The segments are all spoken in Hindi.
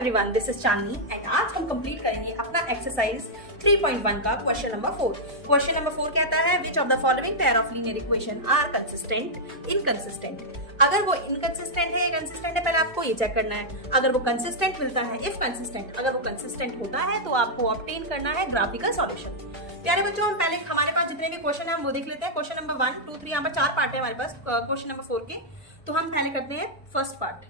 Everyone, this is Chandni and आज हम कंप्लीट करेंगे अपना एक्सरसाइज 3.1 का क्वेश्चन नंबर 4। क्वेश्चन नंबर 4 कहता है which of the following pair of linear equation are consistent inconsistent. अगर वो इनकंसिस्टेंट है या कंसिस्टेंट है, पहले आपको ये चेक करना है। अगर वो कंसिस्टेंट मिलता है, इफ कंसिस्टेंट, अगर वो कंसिस्टेंट होता है तो आपको ऑब्टेन करना है ग्राफिकल सॉल्यूशन। प्यारे बच्चों, हम पहले हमारे पास जितने भी क्वेश्चन है हम वो देख लेते हैं। क्वेश्चन नंबर 1, 2, 3, यहाँ पर 4 पार्ट है हमारे पास क्वेश्चन नंबर 4 के। तो हम पहले करते हैं फर्स्ट पार्ट,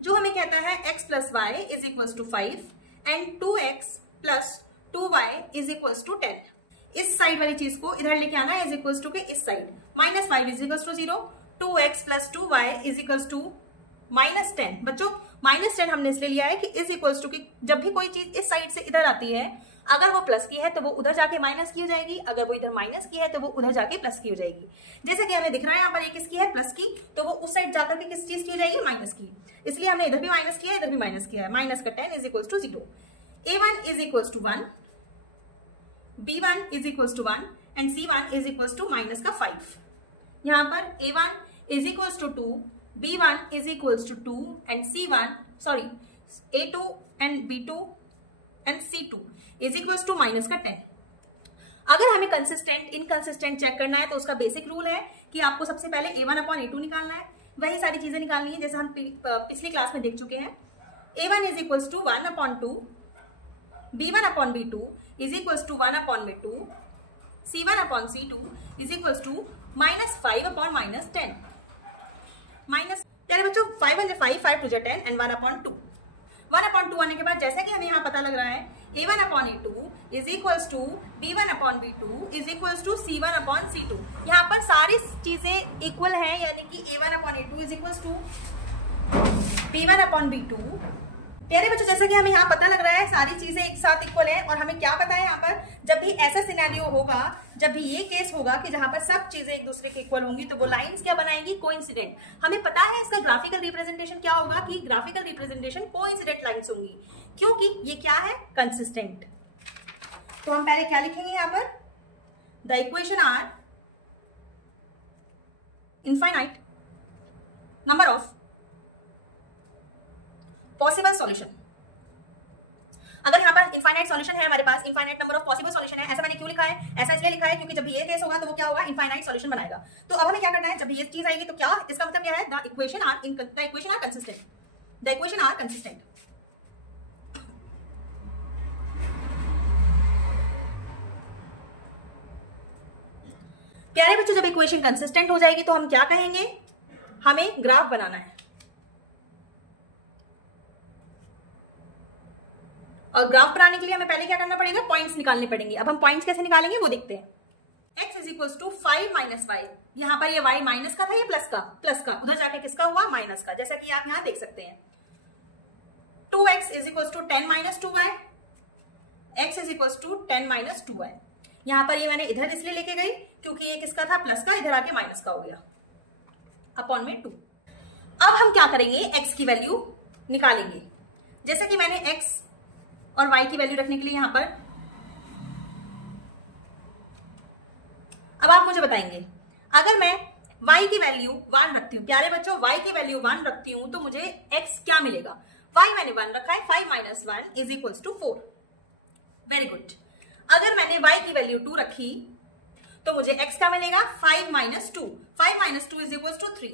जो हमें कहता है x plus y is equal to 5 and 2x plus 2y is equal to 10। इस साइड वाली चीज को इधर लेके आना है, इज इक्वल टू के इस side, minus 5 is equal to 0, 2x plus 2y is equal to minus 10। बच्चों माइनस 10 हमने इसलिए लिया है कि इज इक्वल टू की जब भी कोई चीज इस साइड से इधर आती है, अगर वो प्लस की है तो वो उधर जाके माइनस की हो जाएगी, अगर वो इधर माइनस की है तो वो उधर जाके प्लस की हो जाएगी। जैसे कि हमें दिख रहा है यहाँ पर एक किसकी है, प्लस की, तो वो उस साइड जाकर के किस चीज की हो जाएगी, माइनस की। इसलिए हमने इधर भी माइनस किया है, इधर भी माइनस किया है। माइनस का 10 is equal to 0, a1 is equal to 1, b1 is equal to 1 and c1 is equal to minus का 5। यहाँ पर a1 is equal to 2, b1 is equal to 2 and a2 and b2 and c2 is equal to minus का 10। अगर हमें कंसिस्टेंट इनकंसिस्टेंट चेक करना है तो उसका बेसिक रूल है कि आपको सबसे पहले a1 अपॉन a2 निकालना है। वही सारी चीजें निकालनी है जैसे हम पिछली क्लास में देख चुके हैं। a1 is equal to 1 upon 2, b1 upon b2 is equal to 1 upon b2, c1 upon c2 is equal to minus 5 upon minus 10। Minus प्यारे बच्चों 5 1 5, 5 2 10 एंड 1 अपॉन 2। 1 अपॉन 2 आने के बाद जैसे कि हमें यहाँ पता लग रहा है a1 upon a2 is equal to b1 upon b2 is equal to c1 upon c2। यहाँ पर सारी चीजें इक्वल हैं, यानी कि a1 upon a2 is equal to b1 upon b2। प्यारे बच्चों जैसा कि हमें यहाँ पता लग रहा है सारी चीजें एक साथ इक्वल है, और हमें क्या पता है यहाँ पर जब भी ऐसा सिनेरियो होगा, जब भी ये केस होगा कि जहां पर सब चीजें एक दूसरे के इक्वल होंगी, तो वो लाइंस क्या बनाएंगी, कोइंसिडेंट। हमें पता है इसका ग्राफिकल रिप्रेजेंटेशन क्या होगा कि ग्राफिकल रिप्रेजेंटेशन कोइंसिडेंट लाइंस होंगी, क्योंकि ये क्या है, कंसिस्टेंट। तो हम पहले क्या लिखेंगे यहाँ पर, the equation are infinite number of possible solution. अगर यहाँ पर इनफाइनाइट सॉल्यूशन है हमारे पास, infinite number of possible solution है, ऐसा मैंने क्यों लिखा है, ऐसा इसलिए लिखा है क्योंकि जब भी ये केस होगा तो वो क्या होगा, इनफाइनाइट सॉल्यूशन बनाएगा। तो अब हमें क्या करना है, जब भी ये चीज आएगी तो क्या, इसका मतलब क्या है, the equation are consistent, the equation are consistent. प्यारे बच्चों जब इक्वेशन कंसिस्टेंट हो जाएगी तो हम क्या कहेंगे, हमें ग्राफ बनाना है, और ग्राफ बनाने के लिए हमें पहले क्या करना पड़ेगा, पॉइंट्स निकालने पड़ेंगे। अब हम पॉइंट्स कैसे निकालेंगे वो देखते हैं। x is equal to 5 minus y, यहाँ पर ये y माइनस का था या प्लस का, उधर जाके किसका हुआ, माइनस का, जैसा कि आप यहाँ देख सकते हैं। 2x is equal to 10 minus 2y, x is equal to 10 minus 2y। यहाँ पर ये मैंने इधर इसलिए लेके गई क्योंकि ये किसका था, प्लस का, इधर आके माइनस का हो गया, अपॉन में 2। अब हम क्या करेंगे, x की वैल्यू निकालेंगे। जैसे कि मैंने x और y की वैल्यू रखने के लिए यहां पर, अब आप मुझे बताएंगे अगर मैं y की वैल्यू 1 रखती हूँ, प्यारे बच्चों y की वैल्यू 1 रखती हूँ तो मुझे x क्या मिलेगा, y मैंने 1 रखा है, 5 minus 1 is equal to 4। Very good. अगर मैंने y की वैल्यू 2 रखी तो मुझे x क्या मिलेगा, 5 minus 2, 5 minus 2 is equal to 3।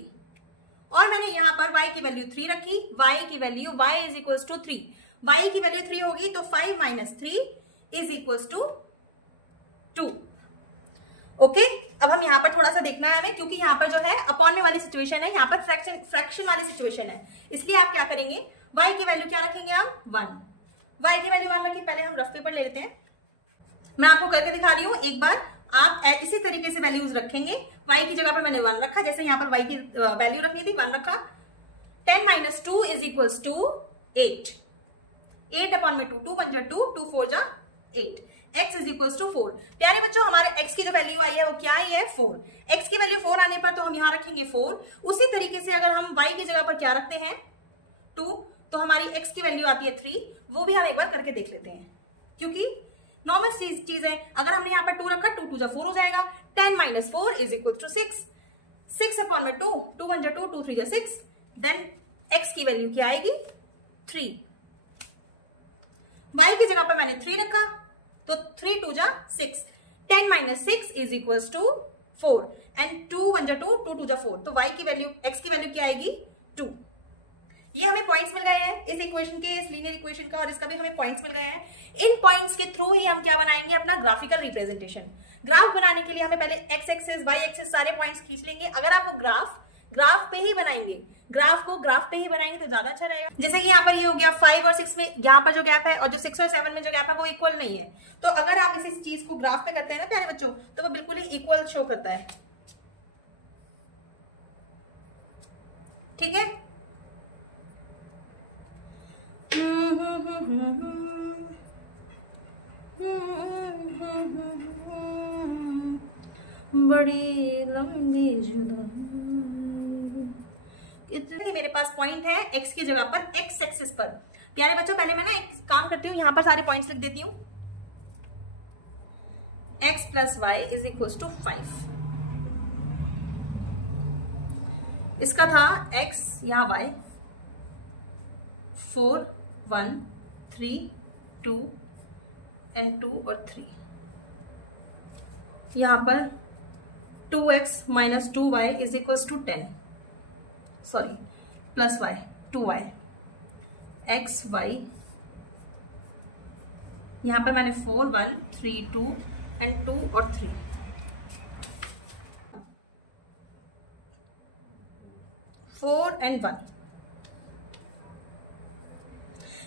और मैंने यहां पर y की वैल्यू 3 रखी, y की value y is equal to 3, y की वैल्यू 3 होगी तो 5 minus 3 is equal to 2। Okay, अब हम यहाँ पर थोड़ा सा देखना है हमें, क्योंकि यहाँ पर जो है अपॉन में वाली सिचुएशन है, यहाँ पर फ्रैक्शन वाली सिचुएशन है, इसलिए आप क्या करेंगे, y की वैल्यू क्या रखेंगे हम, 1। y की वैल्यू 1 रखी, पहले हम रफ पेपर ले लेते हैं, मैं आपको करके दिखा रही हूँ। एक बार आप इसी तरीके से वैल्यूज रखेंगे, y की जगह पर मैंने 1 रखा, जैसे यहाँ पर y की वैल्यू रखनी थी, 1 रखा। 10 minus 2 is equal to 8, 8 upon में 2, 2 1 जा 2, 2 4 जा 8, x इज इक्वल टू 4। प्यारे बच्चों हमारे x की जो वैल्यू आई है वो क्या आई है, 4। x की वैल्यू 4 आने पर तो हम यहाँ रखेंगे 4। उसी तरीके से अगर हम y की जगह पर क्या रखते हैं, 2, तो हमारी x की वैल्यू आती है 3। वो भी हम एक बार करके देख लेते हैं, क्योंकि नॉर्मल चीज है। अगर हमने यहाँ पर 2 रखा, 2 2 जा 4 हो जाएगा। 10 minus 4 is equal to 6, 6 upon में 2, 2 1 जा 2, 2 3 जा 6, देन x की वैल्यू क्या आएगी, 3। y की जगह पर मैंने 3 रखा, तो 3 2 जा 6, 10 minus 6 is equals to 4 and 2 1 जा 2, 2 2 जा 4, तो y की वैल्यू, x की वैल्यू क्या आएगी 2। ये हमें पॉइंट्स मिल गए हैं इस इक्वेशन के, इस लीनियर इक्वेशन का, और इसका भी हमें पॉइंट्स मिल गए हैं। इन पॉइंट्स के थ्रू ही हम क्या बनाएंगे, अपना ग्राफिकल रिप्रेजेंटेशन। ग्राफ बनाने के लिए हमें पहले x एक्सिस y एक्सिस सारे पॉइंट्स खींच लेंगे। अगर आप वो ग्राफ पे ही बनाएंगे, ग्राफ पे ही बनाएंगे तो ज्यादा अच्छा रहेगा। जैसे कि यहाँ पर ये हो गया 5 और 6 में यहाँ पर जो गैप है और जो 6 और 7 में जो गैप है वो इक्वल नहीं है। तो अगर आप इसी चीज को ग्राफ पे करते हैं ना प्यारे बच्चों, तो वो बिल्कुल ही इक्वल शो करता है। ठीक है, बड़ी लंबी जुदाई। मेरे पास पॉइंट है x की जगह पर x एक्सिस पर। प्यारे बच्चों पहले मैं ना एक काम करती हूँ, यहाँ पर सारे पॉइंट्स लिख देती हूँ। x plus y is equal to 5, इसका था x यहाँ y 4 1 3 2 एंड 2 और 3, यहाँ पर 2x minus 2y is equal to 10, sorry plus y 2y, x y यहाँ पर मैंने 4 1 3 2 एंड 2 और 3, 4 एंड 1।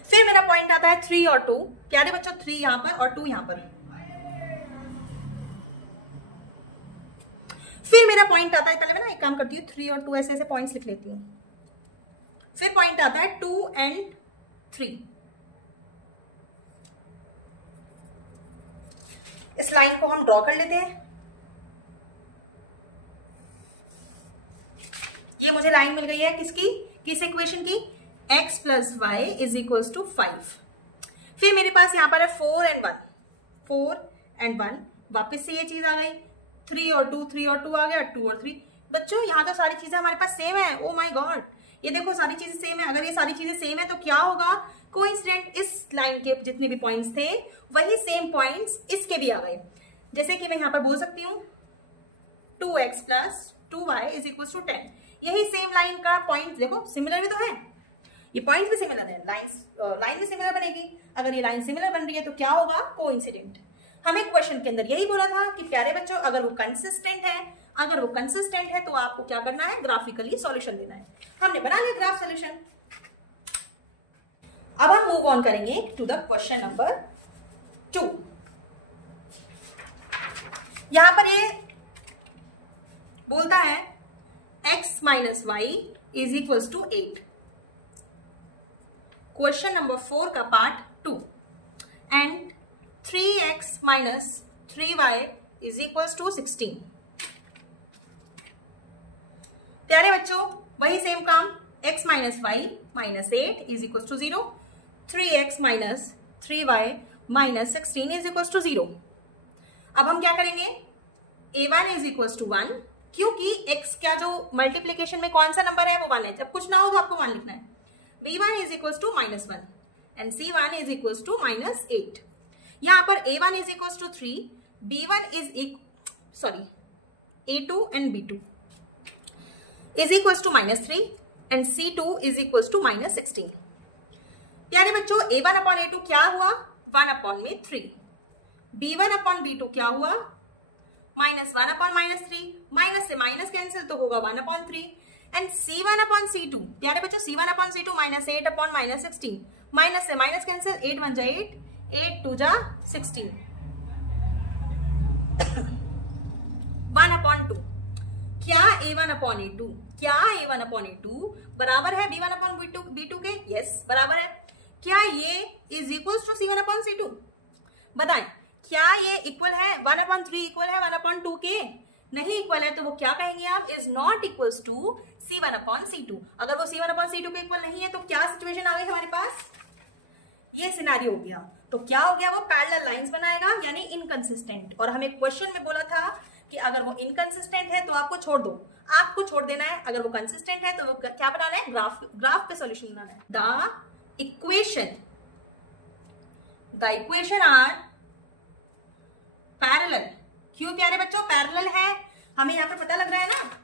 फिर मेरा पॉइंट आता है 3 और 2। प्यारे बच्चों 3 यहां पर और 2 यहां पर। फिर मेरा पॉइंट आता है, पहले मैं ना एक काम करती हूँ 3 और 2 ऐसे ऐसे पॉइंट्स लिख लेती हूँ। फिर पॉइंट आता है 2 एंड 3। इस लाइन को हम ड्रॉ कर लेते हैं। ये मुझे लाइन मिल गई है किसकी, किस इक्वेशन की, x plus y is equal to 5। फिर मेरे पास यहां पर है 4 एंड 1, 4 एंड 1, वापस से ये चीज आ गई, 3 और 2, 3 और 2 आ गया, 2 और 3। बच्चों यहाँ तो सारी चीजें हमारे पास सेम है। ओ माय गॉड, ये देखो सारी चीजें सेम है। अगर ये सारी चीजें सेम है तो क्या होगा, कोइंसिडेंट इस लाइन के जितने भी पॉइंट्स थे वही सेम पॉइंट्स इसके भी आ गए। जैसे कि मैं यहाँ पर बोल सकती हूँ 2x plus 2y is equal to 10। यही सेम लाइन का पॉइंट देखो सिमिलर भी तो है, ये पॉइंट्स भी सिमिलर है, लाइन भी सिमिलर बनेगी। अगर ये लाइन सिमिलर बन रही है तो क्या होगा, कोइंसिडेंट। हमें क्वेश्चन के अंदर यही बोला था कि प्यारे बच्चों अगर वो कंसिस्टेंट है तो आपको क्या करना है, ग्राफिकली सॉल्यूशन देना है। हमने बना लिया ग्राफ सॉल्यूशन। अब हम मूव ऑन करेंगे टू द क्वेश्चन नंबर 2। यहां पर ये बोलता है x minus y is equal to 8। Question number 4 का part 2 and 3x minus 3y is equal to 16। प्यारे बच्चों वही सेम काम, x minus y minus 8 is equal to 0, 3x minus 3y minus 16 is equal to 0। अब हम क्या करेंगे, a1 इज इक्वल टू 1, क्योंकि x का जो मल्टीप्लीकेशन में कौन सा नंबर है वो 1 है। जब कुछ ना हो तो आपको 1 लिखना है। b1 is equal to minus 1 and c1 is equal to minus 8। यहाँ पर a1 is equal to 3, b1 is a2 and b2 is equal to minus 3 and c2 is equal to minus 16। प्यारे बच्चों a1 अपॉन a2 क्या हुआ, 1 अपॉन में 3, b1 अपॉन b2 क्या हुआ, माइनस 1 अपॉन माइनस 3, माइनस से माइनस कैंसिल तो होगा 1 upon 3 and c1 upon c2। प्यारे बच्चों c1 upon c2 minus 8 upon minus 16, minus से माइनस कैंसिल, 8 1 जा 8, 8 2 जा 16, 1 अपॉन 2। क्या a1 अपॉन a2, क्या a1 अपॉन a2 बराबर है b1 अपॉन b2 के? यस बराबर है। क्या ये is equal to c1 upon c2? बताएं, क्या ये इक्वल है, 1 अपॉन 3 इक्वल है 1 अपॉन 2 के? नहीं इक्वल है, तो वो क्या कहेंगे आप, is not equal to c1 upon c2। अगर वो c1 अपॉन c2 के इक्वल नहीं है तो क्या सिचुएशन आ गई हमारे पास, ये सिनेरियो हो गया। तो क्या हो गया, वो पैरेलल लाइंस बनाएगा यानी इनकंसिस्टेंट। और हमें क्वेश्चन में बोला था कि अगर वो इनकंसिस्टेंट है तो आपको छोड़ दो, आपको छोड़ देना है। अगर वो कंसिस्टेंट है तो वो क्या बनाना है, ग्राफ पे सॉल्यूशन बनाना है। The equation the equation are parallel. क्यों प्यारे बच्चों पैरेलल है? हमें यहाँ पर पता लग रहा है ना,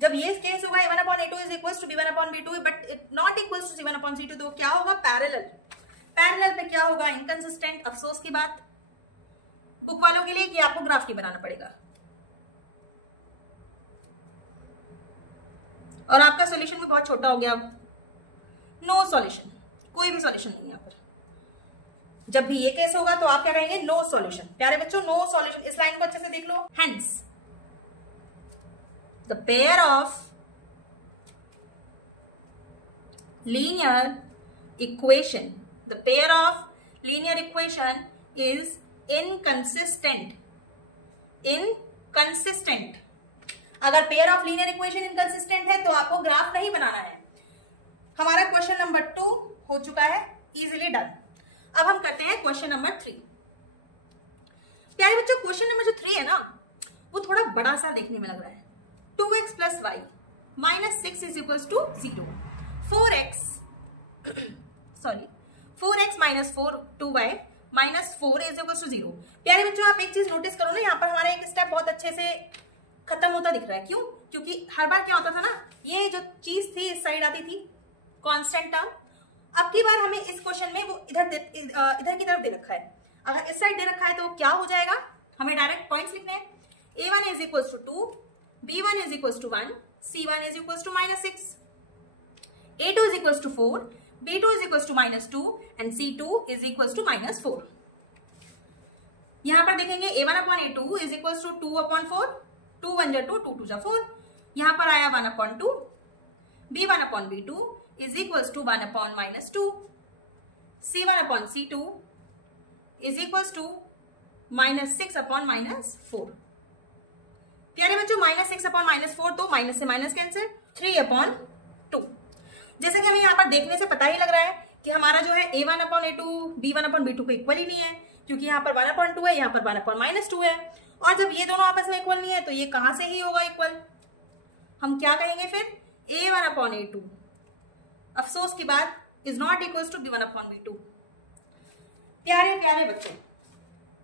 जब ये केस होगा a1/a2 is equal to b1/b2 but it not equal to c1/c2, तो क्या होगा पैरेलल। पैरेलल में क्या होगा इनकंसिस्टेंट। अफसोस की बात बुक वालों के लिए कि आपको ग्राफ नहीं बनाना पड़ेगा और आपका सॉल्यूशन भी बहुत छोटा हो गया। अब नो सॉल्यूशन, कोई भी सॉल्यूशन नहीं है यहाँ पर। जब भी ये केस होगा तो आप क्या कहेंगे नो सॉल्यूशन। प्यारे बच्चों नो सॉल्यूशन, इस लाइन को अच्छे से देख लो। Hence the pair of linear equation, the pair of linear equation is inconsistent. Inconsistent, अगर pair of linear equation inconsistent है तो आपको ग्राफ नहीं बनाना है। हमारा क्वेश्चन नंबर 2 हो चुका है, इजीली डन। अब हम करते हैं क्वेश्चन नंबर 3। प्यारे बच्चों क्वेश्चन नंबर जो 3 है ना वो थोड़ा बड़ा सा देखने में लग रहा है। 2x plus y minus 6 is equal to 0। 4x minus 2y minus 4 is equal to 0। प्यारे बच्चों आप एक चीज नोटिस करो ना, यहाँ पर हमारा एक स्टेप बहुत अच्छे से खत्म होता दिख रहा है। क्यों? क्योंकि हर बार क्या होता था ना, ये जो चीज थी इस साइड आती थी कांस्टेंट टर्म। अब की बार हमें इस क्वेश्चन में वो इधर की तरफ दे रखा है। अगर इस साइड दे रखा है तो क्या हो जाएगा, हमें डायरेक्ट पॉइंट्स लिखने हैं। a1 is equal to 2, b1 is equal to 1, c1 is equal to minus 6, a2 is equal to 4, b2 is equal to minus 2 and c2 is equal to minus 4। यहां पर देखेंगे a1/a2 इज इक्वल टू 2/4, 2 1 2, 2 2 4। यहां पर आया 1/2, b1/b2 is equals to 1/-2, c1/c2 is equals to -6/-4। प्यारे बच्चों -6/-4 तो माइनस से माइनस कैंसिल, 3/2। जैसे कि हमें यहाँ पर देखने से पता ही लग रहा है कि हमारा जो है a1/a2 b1/b2 को इक्वल ही नहीं है, क्योंकि यहाँ पर 1/2 है, यहाँ पर 1/-2 है। और जब ये दोनों आपस में इक्वल नहीं है तो ये कहां से ही होगा इक्वल। हम क्या कहेंगे फिर a1/a2 अफसोस की बात is not equal to b1/b2। प्यारे प्यारे बच्चों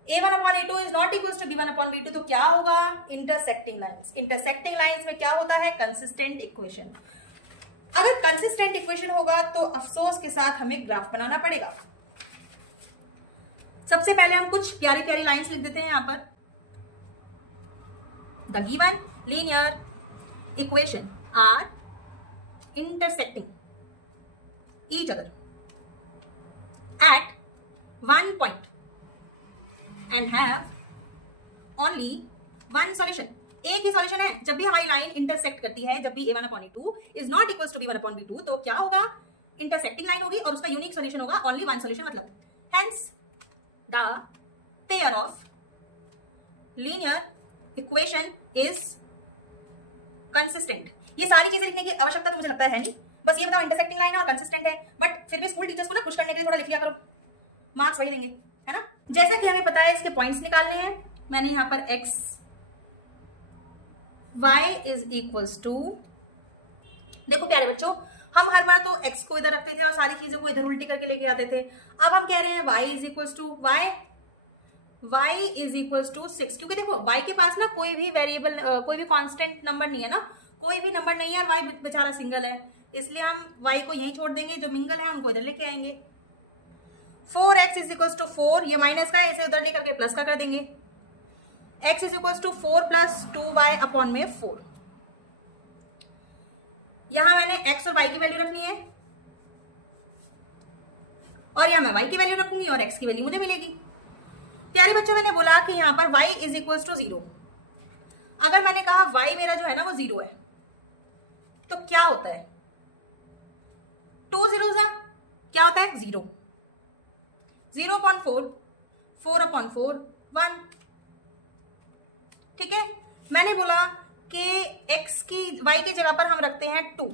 a1/a2 is not equal to b1/b2 तो क्या होगा इंटरसेक्टिंग लाइंस। इंटरसेक्टिंग लाइंस में क्या होता है कंसिस्टेंट इक्वेशन। अगर कंसिस्टेंट इक्वेशन होगा तो अफसोस के साथ हमें ग्राफ बनाना पड़ेगा। सबसे पहले हम कुछ प्यारी प्यारी लाइंस लिख देते हैं यहाँ पर। The given linear equation are intersecting each other at one point and have only one solution। एक ही सॉल्यूशन है। जब भी हमारी लाइन इंटरसेक्ट करती है, जब भी a1/a2 is not equal to b1/b2 तो क्या होगा इंटरसेक्टिंग लाइन होगी और उसका यूनिक सॉल्यूशन होगा ओनली वन सॉल्यूशन। मतलब hence the pair of linear equation is consistent. ये सारी चीजें लिखने की आवश्यकता तो मुझे लगता है नहीं, बस ये बताओ इंटरसेक्टिंग लाइन है और कंसिस्टेंट है। बट फिर भी स्कूल टीचर्स को ना खुश करने के लिए थोड़ा लिख लिया करो, मार्क्स वही देंगे, है ना। जैसा कि हमें पता है इसके पॉइंट्स निकालने हैं। मैंने यहाँ पर x y is equals to, देखो प्यारे बच्चों हम हर बार तो x को इधर रखते थे और सारी चीजों को इधर उल्टी करके लेके आते थे। अब हम कह रहे हैं y is equals to y is equals to 6, क्योंकि देखो y के पास ना कोई भी वेरिएबल कोई भी कांस्टेंट नंबर नहीं है ना, कोई भी नंबर नहीं है और y बेचारा सिंगल है, इसलिए हम y को यहीं छोड़ देंगे, जो मिंगल है उनको इधर लेके आएंगे। 4x इज इक्वल टू 4, ये माइनस का है इसे उधर लेकर के प्लस का कर देंगे। x is equal to 4 plus 2y upon में 4। यहां मैंने x और y की वैल्यू रखनी है और यहां मैं y की वैल्यू रखूंगी और x की वैल्यू मुझे मिलेगी। प्यारे बच्चों मैंने बोला कि यहां पर y इज इक्वल टू 0। अगर मैंने कहा y मेरा जो है ना वो 0 है तो क्या होता है 2 zeros है, क्या होता है 0, 0/4, 4/4, 1। ठीक है, मैंने बोला कि x की y की जगह पर हम रखते हैं 2,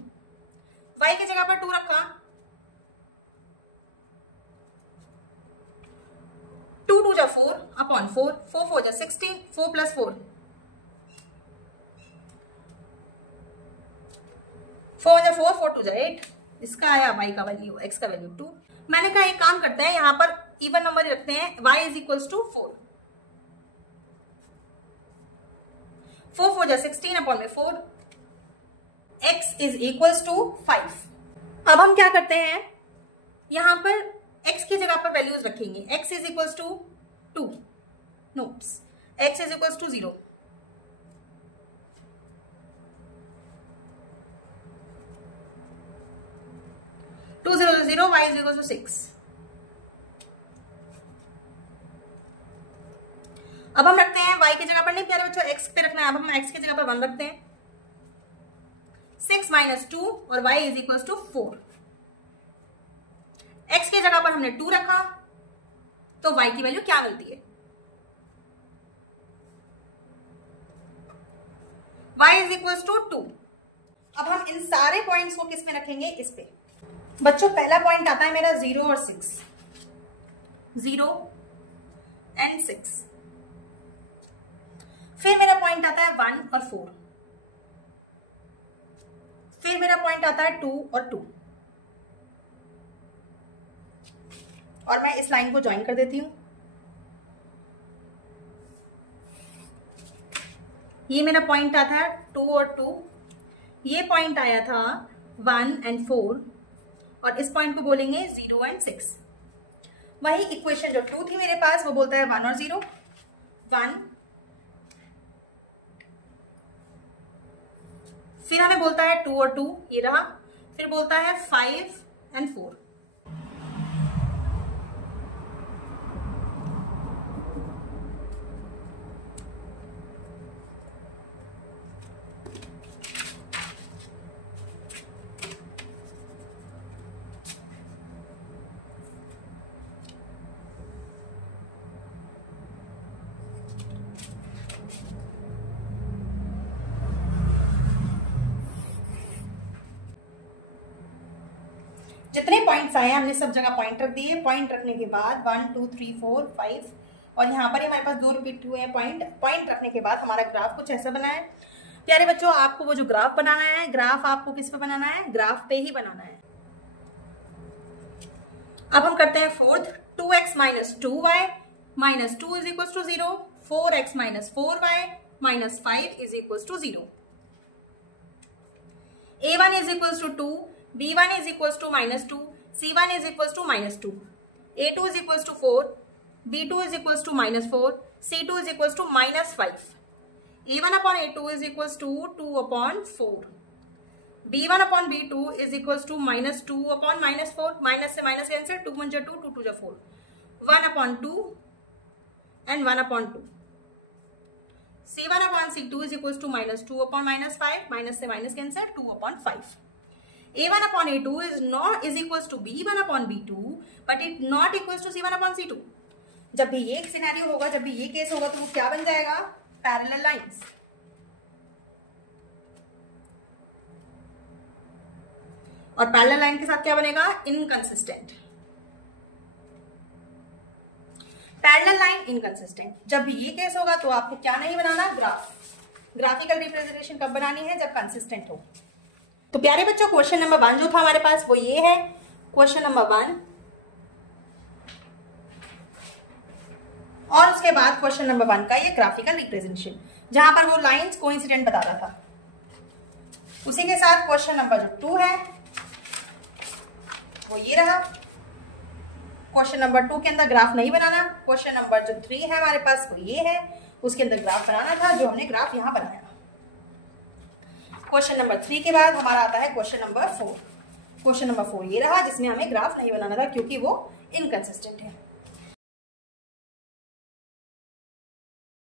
y की जगह पर 2 रखा, 2 2 जा 4/4, 4 4 जा 16, 4 प्लस 4 4 जा 4 4 2 जा 8। इसका आया y का वैल्यू, x का वैल्यू 2। मैंने कहा एक काम करते हैं यहाँ पर इवन नंबर रखते हैं, y इज इक्वल्स टू 4, 4 4 जा 16 अपॉन में 4, x इज इक्वल्स टू 5। अब हम क्या करते हैं, यहां पर x की जगह पर वैल्यूज रखेंगे। x is equals to 2, notes, x is equals to 0, 2 0 0, y is equals to 6। अब हम रखते हैं y की जगह पर, नहीं प्यारे बच्चों x पे रखना है, अब हम x की जगह पर 1 रखते हैं। 6 माइनस 2 और y is equals to 4। x की जगह पर हमने 2 रखा तो y की वैल्यू क्या मिलती है, y इज इक्वल्स टू 2। अब हम इन सारे पॉइंट्स को किस में रखेंगे, इस पे। बच्चों पहला पॉइंट आता है मेरा 0 और 6, 0 एंड 6। फिर मेरा पॉइंट आता है 1 और 4, फिर मेरा पॉइंट आता है 2 और 2। और मैं इस लाइन को ज्वाइन कर देती हूं। ये मेरा पॉइंट आता है 2 और 2, ये पॉइंट आया था 1 एंड 4, और इस पॉइंट को बोलेंगे 0 एंड 6। वही इक्वेशन जो 2 थी मेरे पास वो बोलता है 1 और 0, 1, फिर हमें बोलता है 2 और 2, ये रहा, फिर बोलता है 5 एंड 4। जितने पॉइंट्स आए हमने सब जगह पॉइंट रख दिए। पॉइंट रखने के बाद 1 2 3 4 5 और यहाँ पर हमारे पास 2 रिपीट हुए हैं पॉइंट। पॉइंट रखने के बाद हमारा ग्राफ कुछ ऐसा बना है। प्यारे बच्चों, आपको वो जो ग्राफ बनाना है, ग्राफ आपको किस पे बनाना है, ग्राफ पे ही बनाना है। अब हम करते हैं fourth, 2x minus 2y minus 2 is equal to 0, 4x minus 4y minus 5 is equal to 0। a1 is equal to 2, b1 is equals to minus 2, c1 is equals to minus 2, a2 is equals to 4, b2 is equals to minus 4, c2 is equals to minus 5, a1 upon a2 is equals to 2 upon 4, b1 upon b2 is equals to minus 2 upon minus 4, minus से minus cancel, 2 1 2, 2 2 4, 1 upon 2 and 1 upon 2, c1 upon c2 is equals to minus 2 upon minus 5, minus से minus cancel, 2 upon 5. A1 upon A2 is equals to B1 upon B2, but it not equals to C1 upon C2. जब भी ये सिनेरियो होगा, जब भी ये केस होगा तो वो क्या बन जाएगा, पैरेलल लाइंस। और पैरेलल लाइन के साथ क्या बनेगा, इनकंसिस्टेंट। Parallel line inconsistent. जब भी ये केस होगा तो आपको क्या नहीं बनाना, ग्राफ। ग्राफिकल रिप्रेजेंटेशन कब बनानी है, जब कंसिस्टेंट हो। तो प्यारे बच्चों, क्वेश्चन नंबर 1 जो था हमारे पास वो ये है, क्वेश्चन नंबर 1। और उसके बाद क्वेश्चन नंबर 1 का ये ग्राफिकल रिप्रेजेंटेशन जहां पर वो लाइंस कोइंसिडेंट बता रहा था। उसी के साथ क्वेश्चन नंबर जो 2 है वो ये रहा। क्वेश्चन नंबर 2 के अंदर ग्राफ नहीं बनाना। क्वेश्चन नंबर जो 3 है हमारे पास वो ये है, उसके अंदर ग्राफ बनाना था, जो हमने ग्राफ यहां बनाया। क्वेश्चन नंबर 3 के बाद हमारा आता है क्वेश्चन नंबर 4। क्वेश्चन नंबर 4 ये रहा, जिसमें हमें ग्राफ नहीं बनाना था क्योंकि वो इनकंसिस्टेंट है।